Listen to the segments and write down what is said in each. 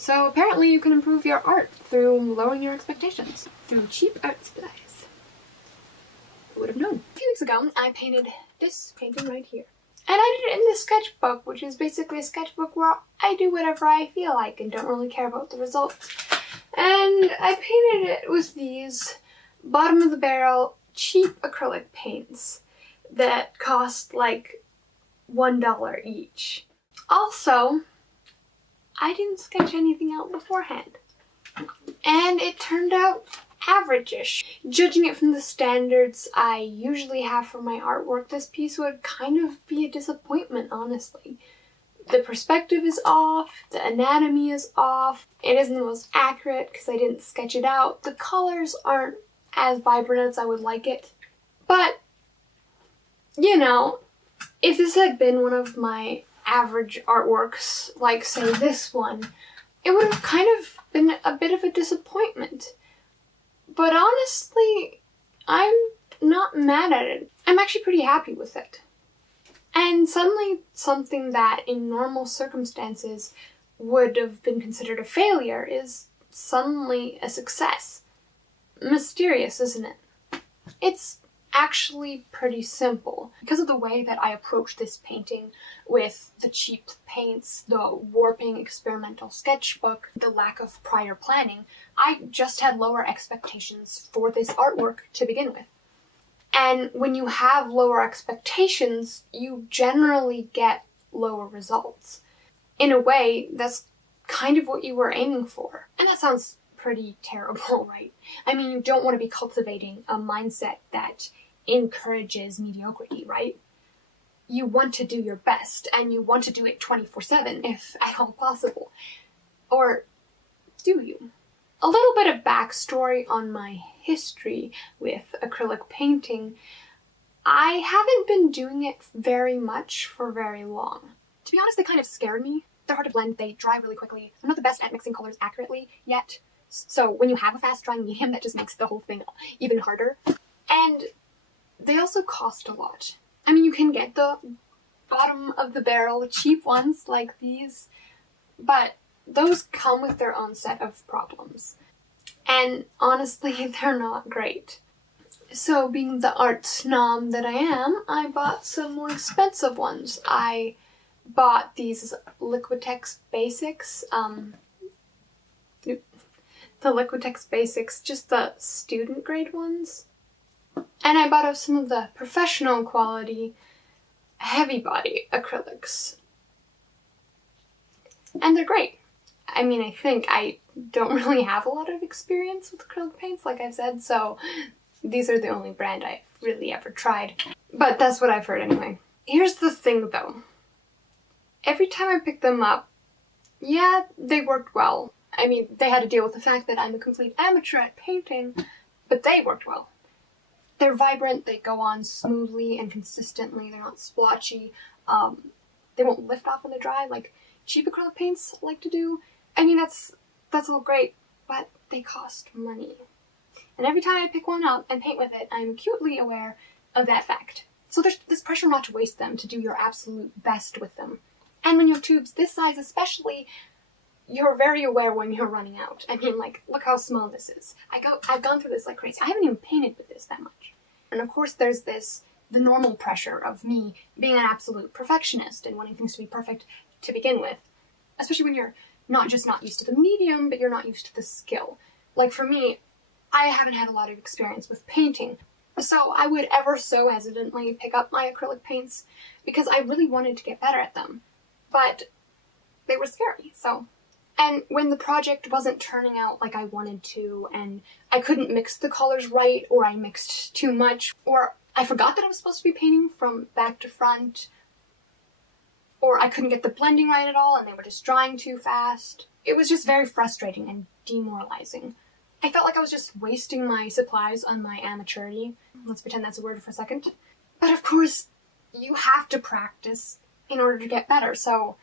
So apparently you can improve your art through lowering your expectations, through cheap art supplies. I would have known. A few weeks ago, I painted this painting right here. And I did it in this sketchbook, which is basically a sketchbook where I do whatever I feel like and don't really care about the results. And I painted it with these bottom of the barrel cheap acrylic paints that cost like $1 each. Also, I didn't sketch anything out beforehand. And it turned out average-ish. Judging it from the standards I usually have for my artwork, this piece would kind of be a disappointment, honestly. The perspective is off, the anatomy is off, it isn't the most accurate because I didn't sketch it out, the colors aren't as vibrant as I would like it. But, you know, if this had been one of my average artworks, like say this one, it would have kind of been a bit of a disappointment. But honestly, I'm not mad at it. I'm actually pretty happy with it. And suddenly something that in normal circumstances would have been considered a failure is suddenly a success. Mysterious, isn't it? It's actually pretty simple. Because of the way that I approached this painting with the cheap paints, the warping experimental sketchbook, the lack of prior planning, I just had lower expectations for this artwork to begin with. And when you have lower expectations, you generally get lower results. In a way, that's kind of what you were aiming for. And that sounds pretty terrible, right? I mean, you don't want to be cultivating a mindset that encourages mediocrity, right? You want to do your best, and you want to do it 24/7 if at all possible. Or do you? A little bit of backstory on my history with acrylic painting. I haven't been doing it very much for very long. To be honest, they kind of scared me. They're hard to blend, they dry really quickly. I'm not the best at mixing colors accurately yet, so when you have a fast drying medium, that just makes the whole thing even harder. And they also cost a lot. I mean, you can get the bottom of the barrel cheap ones like these, but those come with their own set of problems. And honestly, they're not great. So being the art snob that I am, I bought some more expensive ones. I bought these Liquitex Basics, the Liquitex Basics, just the student grade ones. And I bought some of the professional quality heavy body acrylics. And they're great. I mean, I think I don't really have a lot of experience with acrylic paints, like I've said, so these are the only brand I've really ever tried. But that's what I've heard anyway. Here's the thing though. Every time I picked them up, yeah, they worked well. I mean, they had to deal with the fact that I'm a complete amateur at painting, but they worked well. They're vibrant, they go on smoothly and consistently, they're not splotchy, they won't lift off when they dry like cheap acrylic paints like to do. I mean, that's all great, but they cost money. And every time I pick one up and paint with it, I'm acutely aware of that fact. So there's this pressure not to waste them, to do your absolute best with them. And when you have tubes this size especially, you're very aware when you're running out. I mean, like, look how small this is. I've gone through this like crazy. I haven't even painted with this that much. And of course there's the normal pressure of me being an absolute perfectionist and wanting things to be perfect to begin with. Especially when you're not just not used to the medium, but you're not used to the skill. Like for me, I haven't had a lot of experience with painting, so I would ever so hesitantly pick up my acrylic paints because I really wanted to get better at them. But they were scary, so. And when the project wasn't turning out like I wanted to, and I couldn't mix the colors right, or I mixed too much, or I forgot that I was supposed to be painting from back to front, or I couldn't get the blending right at all and they were just drying too fast. It was just very frustrating and demoralizing. I felt like I was just wasting my supplies on my amateurity. Let's pretend that's a word for a second. But of course, you have to practice in order to get better, so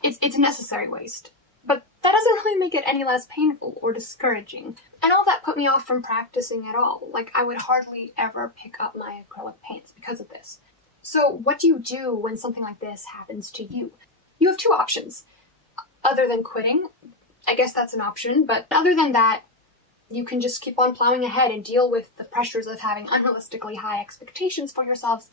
it's a necessary waste. But that doesn't really make it any less painful or discouraging. And all that put me off from practicing at all. Like, I would hardly ever pick up my acrylic paints because of this. So what do you do when something like this happens to you? You have two options. Other than quitting, I guess that's an option, but other than that, you can just keep on plowing ahead and deal with the pressures of having unrealistically high expectations for yourselves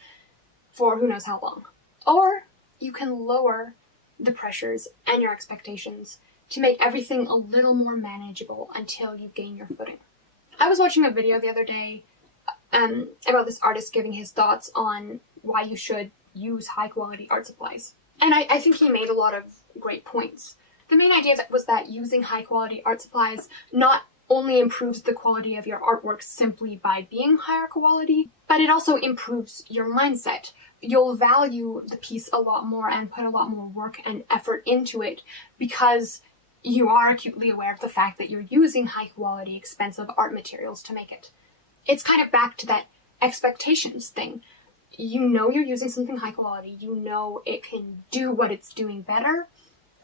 for who knows how long. Or you can lower the pressures and your expectations to make everything a little more manageable until you gain your footing. I was watching a video the other day about this artist giving his thoughts on why you should use high-quality art supplies. And I think he made a lot of great points. The main idea was that using high-quality art supplies not only improves the quality of your artwork simply by being higher quality, but it also improves your mindset. You'll value the piece a lot more and put a lot more work and effort into it because you are acutely aware of the fact that you're using high-quality, expensive art materials to make it. It's kind of back to that expectations thing. You know you're using something high quality, you know it can do what it's doing better,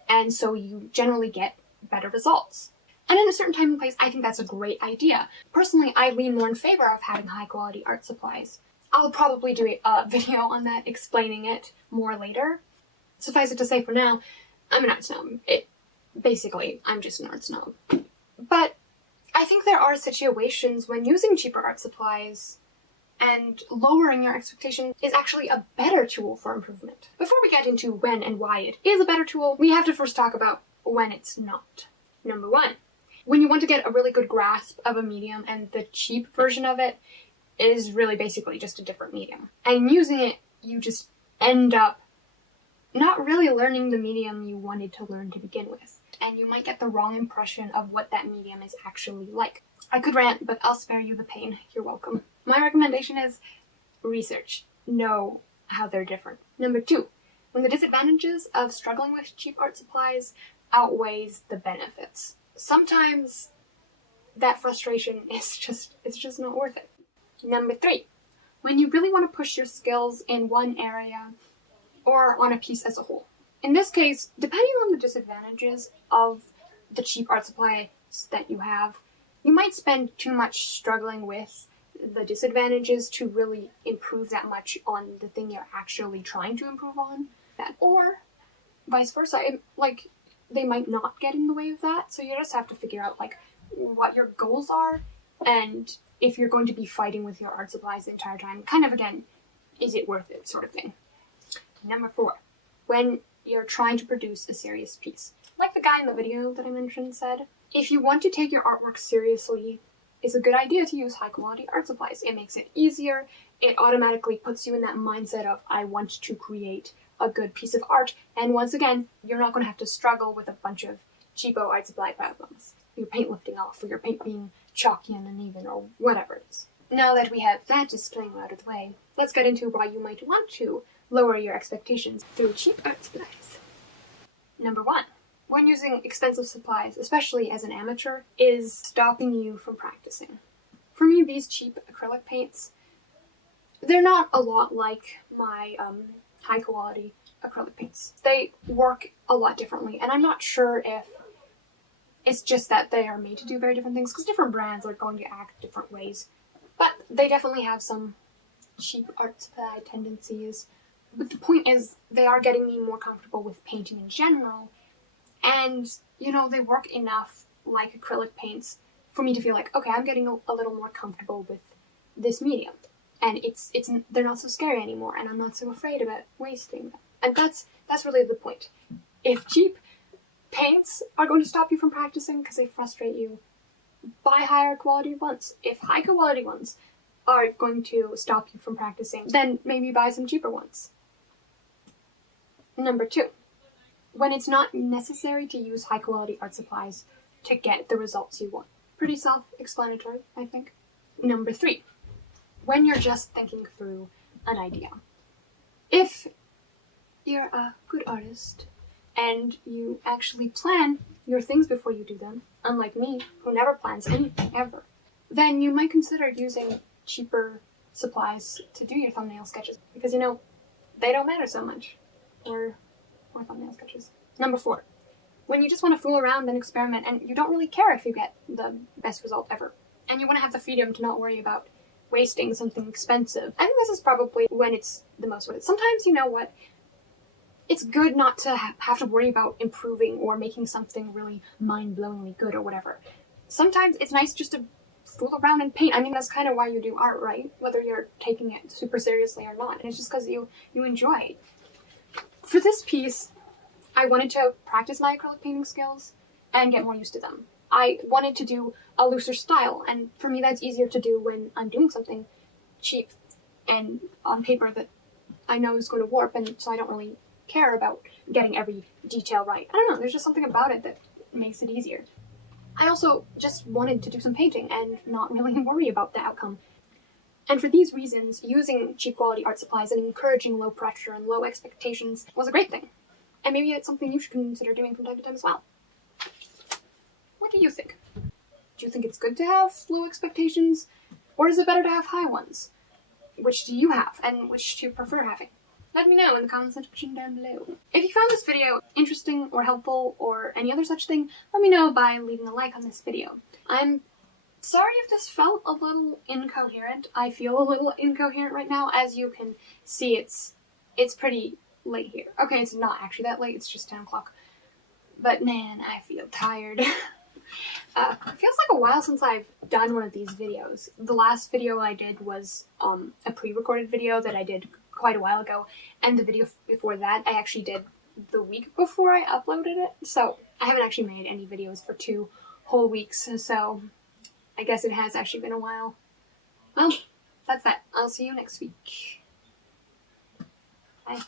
and so you generally get better results. And in a certain time and place, I think that's a great idea. Personally, I lean more in favor of having high quality art supplies. I'll probably do a video on that explaining it more later. Suffice it to say for now, I'm an art snob. Basically, I'm just an art snob. But I think there are situations when using cheaper art supplies and lowering your expectations is actually a better tool for improvement. Before we get into when and why it is a better tool, we have to first talk about when it's not. Number one, when you want to get a really good grasp of a medium and the cheap version of it is really basically just a different medium. And using it, you just end up not really learning the medium you wanted to learn to begin with. And you might get the wrong impression of what that medium is actually like. I could rant, but I'll spare you the pain. You're welcome. My recommendation is research. Know how they're different. Number two, when the disadvantages of struggling with cheap art supplies outweighs the benefits. Sometimes that frustration is just not worth it. Number three, when you really want to push your skills in one area or on a piece as a whole. In this case, depending on the disadvantages of the cheap art supplies that you have, you might spend too much struggling with the disadvantages to really improve that much on the thing you're actually trying to improve on. Or vice versa, they might not get in the way of that, so you just have to figure out what your goals are and if you're going to be fighting with your art supplies the entire time. Kind of, again, is it worth it sort of thing. Number four, when you're trying to produce a serious piece. Like the guy in the video that I mentioned said, if you want to take your artwork seriously, it's a good idea to use high quality art supplies. It makes it easier. It automatically puts you in that mindset of, I want to create a good piece of art. And once again, you're not going to have to struggle with a bunch of cheapo art supply problems. Your paint lifting off, or your paint being chalky and uneven, or whatever it is. Now that we have that disclaimer out of the way, let's get into why you might want to lower your expectations through cheap art supplies. Number one, when using expensive supplies, especially as an amateur, is stopping you from practicing. For me, these cheap acrylic paints, they're not a lot like my high quality acrylic paints. They work a lot differently, and I'm not sure if it's just that they are made to do very different things, because different brands are going to act different ways. But they definitely have some cheap art supply tendencies. But the point is, they are getting me more comfortable with painting in general, and, they work enough like acrylic paints for me to feel like, okay, I'm getting a little more comfortable with this medium. And they're not so scary anymore, and I'm not so afraid about wasting them. And that's really the point. If cheap paints are going to stop you from practicing because they frustrate you, buy higher quality ones. If high quality ones are going to stop you from practicing, then maybe buy some cheaper ones. Number two, when it's not necessary to use high quality art supplies to get the results you want. Pretty self-explanatory, I think. Number three, when you're just thinking through an idea. If you're a good artist and you actually plan your things before you do them, unlike me, who never plans anything ever, then you might consider using cheaper supplies to do your thumbnail sketches, because they don't matter so much. Or thumbnail sketches. Number four, when you just want to fool around and experiment and you don't really care if you get the best result ever, and you want to have the freedom to not worry about wasting something expensive. I think this is probably when it's the most worth it. Sometimes, it's good not to have to worry about improving or making something really mind-blowingly good or whatever. Sometimes it's nice just to fool around and paint. I mean, that's kind of why you do art, right? Whether you're taking it super seriously or not. And it's just because you enjoy it. For this piece, I wanted to practice my acrylic painting skills and get more used to them. I wanted to do a looser style, and for me that's easier to do when I'm doing something cheap and on paper that I know is going to warp, and so I don't really care about getting every detail right. I don't know, there's just something about it that makes it easier. I also just wanted to do some painting and not really worry about the outcome. And for these reasons, using cheap quality art supplies and encouraging low pressure and low expectations was a great thing. And maybe it's something you should consider doing from time to time as well. What do you think? Do you think it's good to have low expectations? Or is it better to have high ones? Which do you have, and which do you prefer having? Let me know in the comment section down below. If you found this video interesting or helpful or any other such thing, let me know by leaving a like on this video. I'm sorry if this felt a little incoherent. I feel a little incoherent right now. As you can see, it's pretty late here. Okay, it's not actually that late, it's just 10 o'clock. But man, I feel tired. It feels like a while since I've done one of these videos. The last video I did was a pre-recorded video that I did quite a while ago, and the video before that I actually did the week before I uploaded it. So I haven't actually made any videos for 2 whole weeks, so I guess it has actually been a while. Well, that's that. I'll see you next week. Bye.